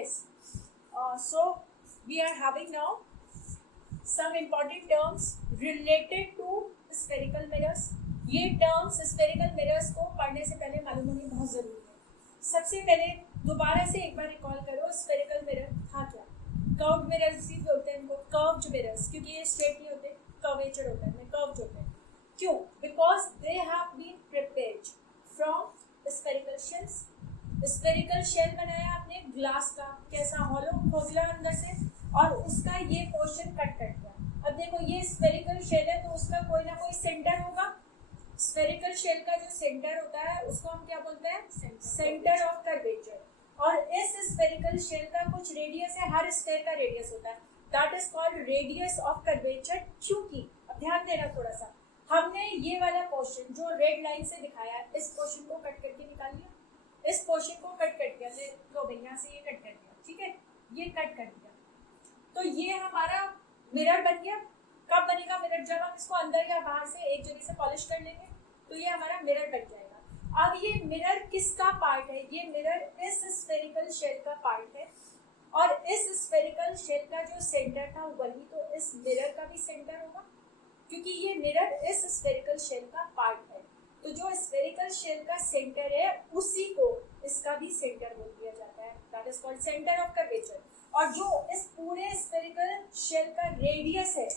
Yes. So we are having now some important terms related to spherical mirrors. ये terms spherical mirrors को पढ़ने से पहले मालूम होनी बहुत जरूरी है. सबसे पहले दोबारा से एक बार रिकॉल करो, spherical mirror था क्या? कर्व्ड मिरर्स भी बोलते हैं इनको, कर्व्ड मिरर्स, क्योंकि ये स्ट्रेट नहीं होते, कर्वेचर होता है, कर्व्ड होते हैं. क्यों? Because they have been prepared from spherical shells. Spherical shell बनाया आपने ग्लास का, कैसा हॉलो, खोखला अंदर से, और उसका ये पोर्शन कट गया. अब देखो ये स्फेरिकल शेल है तो उसका कोई ना कोई सेंटर होगा. स्फेरिकल शेल का जो सेंटर होता है उसको हम क्या बोलते हैं? Centre of curvature. और इस स्फेरिकल शेल का कुछ रेडियस है, हर स्फेयर का रेडियस होता है, that is called radius of curvature. क्योंकि अब ध्यान देना थोड़ा सा, हमने ये वाला पोर्शन जो रेड लाइन से दिखाया है, इस पोर्शन को कट करके निकाल लिया, इस पोर्शन को कट कर दिया, तो भैया से ये कट कर दिया, ठीक है, ये कट कर दिया, तो ये हमारा मिरर बन गया. कब बनेगा मिरर? जब हम इसको अंदर या बाहर से एक जगह से पॉलिश कर लेंगे तो ये हमारा मिरर बन जाएगा. अब ये मिरर किसका पार्ट है? ये मिरर इस स्फेरिकल शेल का पार्ट है, और इस स्फेरिकल शेल का जो सेंटर था वही तो इस मिरर का भी सेंटर होगा, क्योंकि ये मिरर इस स्फेरिकल शेल का पार्ट है. तो जो स्फेरिकल शेल का सेंटर है उसी को इसका भी सेंटर बोल दिया जाता है, that is called centre of curvature. और जो इस पूरे स्फेरिकल शेल का रेडियस है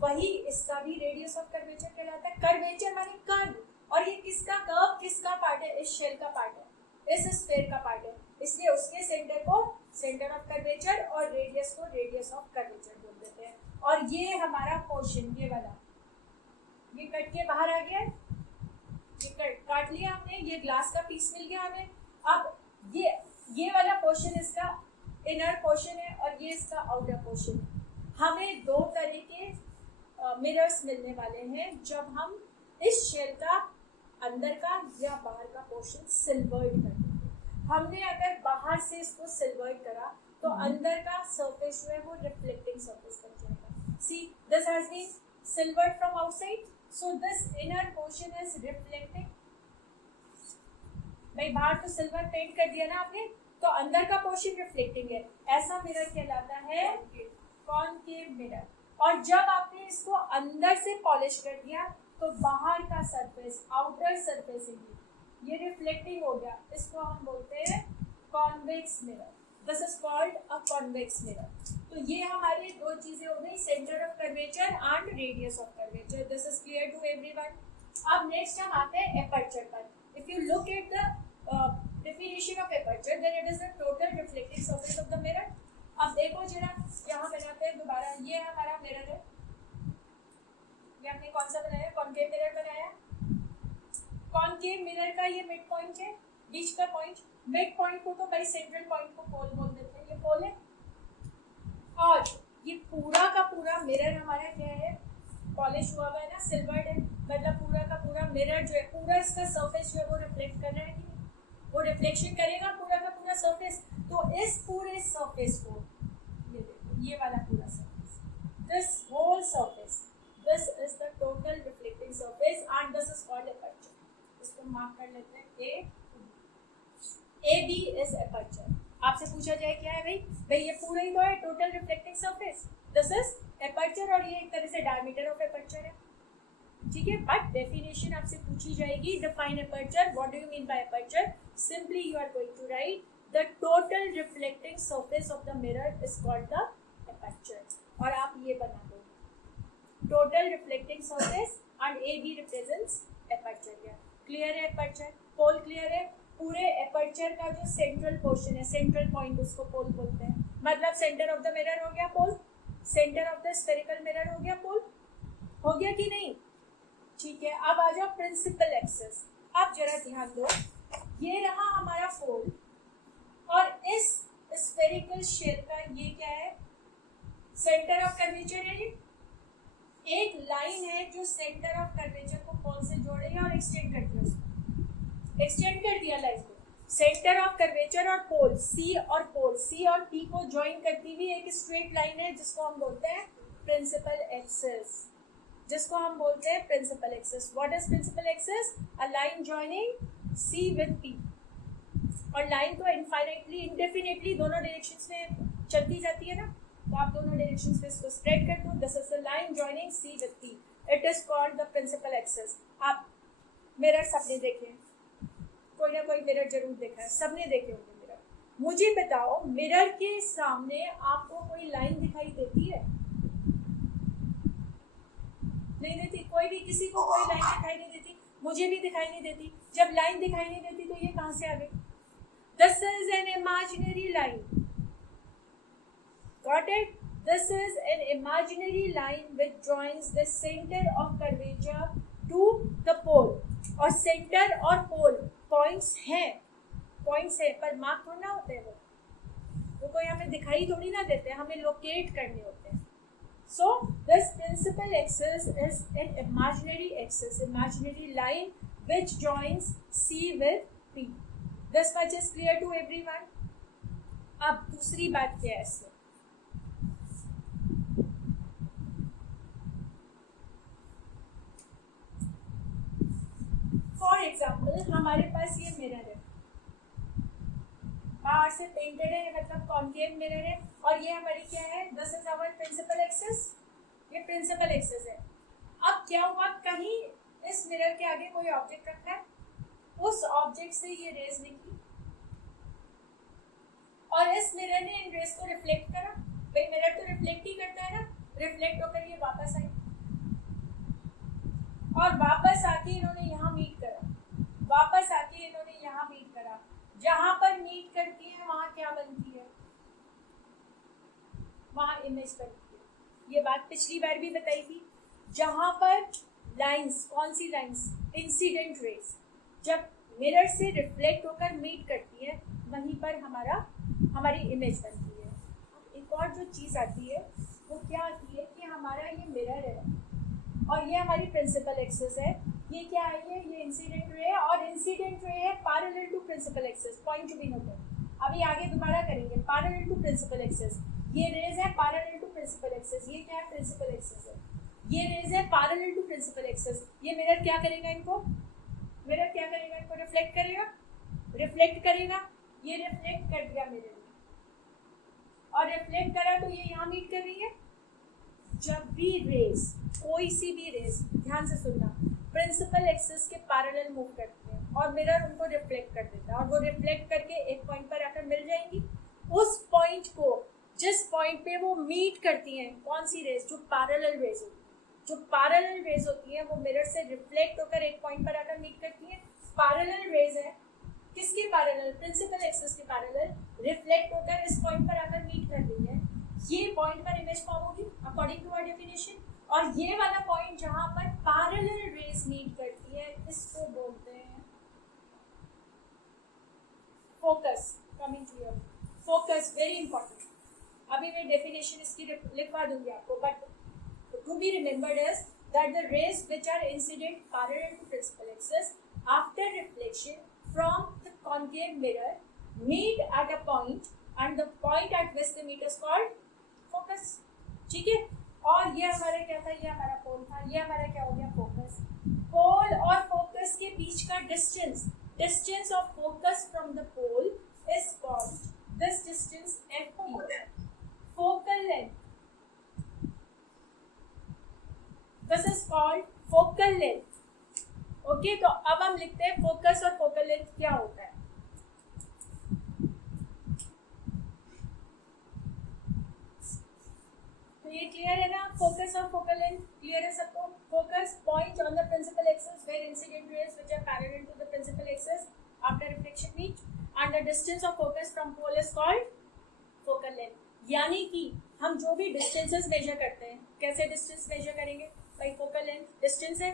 वही इसका भी रेडियस ऑफ कर्वेचर कहलाता है. कर्वेचर माने कर्व, और ये किसका कर्व किसका पार्ट है? इस शेल का पार्ट है, इस स्फेयर का पार्ट है, इसलिए उसके सेंटर को सेंटर ऑफ कर्वेचर और रेडियस को रेडियस ऑफ कर्वेचर बोल देते हैं. और ये हमारा पोर्शन, ये वाला, ये कट के बाहर आ गया, ये काट लिया हमने, ये ग्लास का पीस मिल गया हमें. अब ये वाला पोर्शन इसका इनर पोर्शन है और ये इसका आउटर पोर्शन है. हमें दो तरह के मिरर्स मिलने वाले हैं जब हम इस शेल का अंदर का या बाहर का पोर्शन सिल्वर्ड कर देंगे. हमने अगर बाहर से इसको सिल्वर्ड करा तो अंदर का सरफेस जो है वो रिफ्लेक्टिंग सरफेस बन जाएगा. See this has been silvered from outside, so this inner portion is reflecting. भाई बाहर तो सिल्वर पेंट कर दिया ना आपने, तो अंदर का पोर्शन रिफ्लेक्टिंग है. ऐसा मिरर कहलाता है कॉनकेव मिरर. और जब आपने इसको अंदर से पॉलिश कर दिया तो बाहर का सरफेस, आउटर सरफेस ये रिफ्लेक्टिंग हो गया, इसको हम बोलते हैं convex mirror. This is called a convex mirror. तो ये हमारी दो चीजें हो गई, centre of curvature and radius of curvature. This is clear to everyone. अब नेक्स्ट हम आते हैं एपर्चर पर. If you look at the definition of aperture, then it is the total reflecting surface of the mirror. अब देखो जरा, यहाँ बनाते हैं दोबारा. ये हमारा मिरर है, ये हमने कौन सा बनाया? कॉनकेव मिरर बनाया. कॉनकेव मिरर का ये मिड पॉइंट है, बीच का पॉइंट. मिड पॉइंट को तो भाई सेंट्रल पॉइंट को पोल बोल देते हैं, ये पोल है. और ये पूरा का पूरा मिरर हमारा क्या है? पॉलिश हुआ हुआ है ना, सिल्वर्ड है, मतलब पूरा का पूरा मिरर जो है, पूरा इसका सरफेस जो है वो रिफ्लेक्ट कर रहा है, वो रिफ्लेक्शन करेगा पूरा का पूरा सरफेस. तो इस पूरे सरफेस को, ये देखो, ये वाला पूरा surface, this whole surface, this is the total reflecting surface and this is called aperture. इसको मार्क कर लेते हैं. A B is aperture. आपसे पूछा जाए क्या है भाई ये पूरा ही तो है total reflecting surface, this is aperture, और ये एक तरह से डायमीटर ऑफ एपर्चर है, ठीक है. बट डेफिनेशन आपसे पूछी जाएगी, define aperture, what do you mean by aperture. Simply you are going to write the total reflecting surface of the mirror is called the aperture. और आप ये बना दो, total reflecting surface and A B represents aperture. Clear है aperture? Pole clear है? पूरे aperture का जो सेंट्रल पोर्शन है, सेंट्रल पॉइंट, उसको पोल बोलते हैं. मतलब सेंटर ऑफ द मिरर हो गया pole, centre of the spherical mirror हो गया पोल. हो गया कि नहीं? ठीक है. अब आ जाओ प्रिंसिपल एक्सिस. अब जरा ध्यान दो, ये रहा हमारा पोल, और इस स्फेरिकल शेल का ये क्या है? सेंटर ऑफ कर्वेचर है. एक लाइन है जो सेंटर ऑफ कर्वेचर को पोल से जोड़ रही है और एक्सटेंड करती है उसको, एक्सटेंड कर दिया लाइन को. सेंटर ऑफ कर्वेचर और पोल, सी और पोल, सी और पी को ज्वाइन करती हुई एक स्ट्रेट लाइन है जिसको हम बोलते हैं प्रिंसिपल एक्सिस, जिसको हम बोलते हैं principal axis. What is principal axis? A line joining C with P. और लाइन तो इनफाइनाइटली इंडेफिनेटली दोनों डायरेक्शंस में चलती जाती है ना, तो आप दोनों डायरेक्शंस में इसको स्प्रेड कर दो. This is the line joining C with P. It is called the principal axis. आप मिरर सबने देखे, कोई ना कोई मिरर जरूर देखा है, सबने देखे होंगे मिरर. मुझे बताओ मिरर के सामने आपको कोई लाइन दिखाई देती है? नहीं देती. कोई भी किसी को कोई लाइन दिखाई नहीं देती. मुझे भी दिखाई नहीं देती. जब लाइन दिखाई नहीं देती तो ये कहां से आ गई? This is an imaginary line. Got it? This is an imaginary line which joins the center of curvature to the pole. और सेंटर और पोल पॉइंट्स हैं, पर मार्क थोड़ा ना होते हैं. वो कोई हमें दिखाई थोड़ी ना देते हैं, हमें लोकेट करने होते हैं. So this principal axis is an imaginary line which joins C with P. This much is clear to everyone. अब दूसरी बात क्या है इसमें? फॉर एग्जाम्पल हमारे पास ये मिरर है, बाहर से पेंटेड है, मतलब कॉन्केव मिरर है, और ये हमारी क्या है? This is our principal axis. ये प्रिंसिपल एक्सिस है. अब क्या हुआ, कहीं इस मिरर के आगे कोई ऑब्जेक्ट रखा है, उस ऑब्जेक्ट से ये रेज निकली और इस मिरर ने इन रेज को रिफ्लेक्ट करा. भाई मिरर तो रिफ्लेक्ट ही करता है ना, रिफ्लेक्ट होकर ये वापस आई और वापस आके इन्होंने यहाँ मीट करा. वापस आके इन्होंने यहाँ मीट करा. जहां पर मीट करती है वहां क्या बनती है? वहां इमेज बनती है. ये बात पिछली बार भी बताई थी. जहां पर लाइंस, कौन सी लाइंस? इंसिडेंट रेज जब मिरर से रिफ्लेक्ट होकर मीट करती है वहीं पर हमारी इमेज बनती है. अब एक और जो चीज़ आती है वो क्या आती है कि हमारा ये मिरर है और ये हमारी प्रिंसिपल एक्सिस है. ये क्या है? ये इंसिडेंट रे है और इंसिडेंट रे है parallel to principal axis. Point to be noted. अभी आगे दोबारा करेंगे. Parallel to principal axis. ये रेज है पैरेलल टू प्रिंसिपल एक्सिस. ये क्या है? प्रिंसिपल एक्सिस है. ये रेज है पैरेलल टू प्रिंसिपल एक्सिस. ये मिरर क्या करेगा? इनको रिफ्लेक्ट करेगा. ये रिफ्लेक्ट कर दिया मिरर ने और रिफ्लेक्ट करा तो ये यहाँ मीट कर रही है. जब भी रेज, कोई सी भी रेज, ध्यान से सुनना, प्रिंसिपल एक्सिस के पैरेलल मूव करती है और मिरर उनको रिफ्लेक्ट कर देता है और वो रिफ्लेक्ट करके एक पॉइंट पर आकर मिल जाएंगी. उस पॉइंट को, जिस पॉइंट पे वो मीट करती हैं, कौन सी रेज? जो पैरेलल रेज होती है. जो पैरेलल रेज होती है वो मिरर से रिफ्लेक्ट होकर एक पॉइंट पर आकर मीट करती है. पैरेलल रेज है किसके पैरेलल? प्रिंसिपल एक्सिस के पैरेलल. रिफ्लेक्ट होकर इस पॉइंट पर आकर मीट कर रही है. ये पॉइंट पर इमेज फॉर्म होगी अकॉर्डिंग टू आवर डेफिनेशन. और ये वाला पॉइंट जहां पर पैरेलल रेज मीट करती है इसको बोलते हैं focus. Coming to your focus, very important. अभी मैं डेफिनेशन इसकी लिखवा दूंगी आपको, but to be remembered is that the rays which are incident parallel to principal axis after reflection from the concave mirror meet at a point and the point at which they meet is called focus. ठीक है. और ये हमारा क्या था? ये हमारा पोल था. ये हमारा क्या हो गया? फोकस. पोल और फोकस के बीच का distance of focus from the pole is called this distance FP. Focal length. This is called focal length. Okay, तो अब हम लिखते हैं फोकस और फोकल लेंथ क्या होता है. तो ये क्लियर है ना? फोकस और फोकल लेंथ क्लियर है सबको? Focus point on the principal axis where incident rays which are parallel to the principal axis after reflection meet, and the distance of focus from pole is called focal length. यानी कि हम जो भी distances major करते हैं, कैसे distance measure करेंगे? भाई फोकल लेंथ डिस्टेंस है,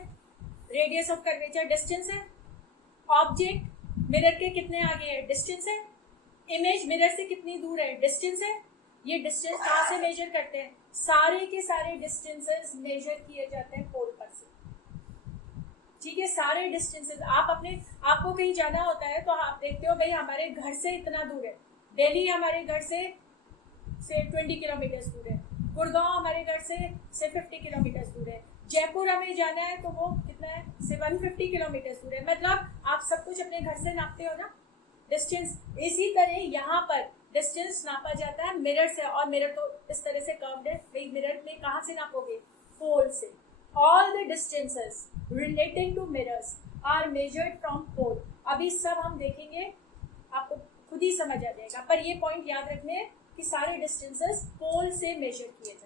रेडियस ऑफ कर्वेचर डिस्टेंस है, ऑब्जेक्ट मिरर के कितने आगे है डिस्टेंस है, इमेज मिरर से कितनी दूर है डिस्टेंस है. ये डिस्टेंस कहाँ से मेजर करते हैं? सारे के सारे डिस्टेंसेस मेजर किए जाते हैं पोल पर से. ठीक है. सारे डिस्टेंसेस आपको कहीं जाना होता है तो आप देखते हो भाई हमारे घर से इतना दूर है. दिल्ली हमारे घर से 20 किलोमीटर दूर है. गुड़गांव हमारे घर से 50 किलोमीटर दूर है. जयपुर हमें जाना है तो वो कितना है? 150 किलोमीटर दूर है. मतलब आप सब कुछ अपने घर से नापते हो ना. डिस्टेंस। इसी तरह यहाँ पर डिस्टेंस नापा जाता है मिरर से, और मिरर तो इस तरह से कर्व्ड है, भाई मिरर में कहाँ से नापोगे, पोल से। All the distances relating to mirrors are measured from pole. अभी सब हम देखेंगे, आपको खुद ही समझ आ जाएगा, पर ये पॉइंट याद रखने हैं कि सारे डिस्टेंसेस पोल से मेजर किए जाते हैं।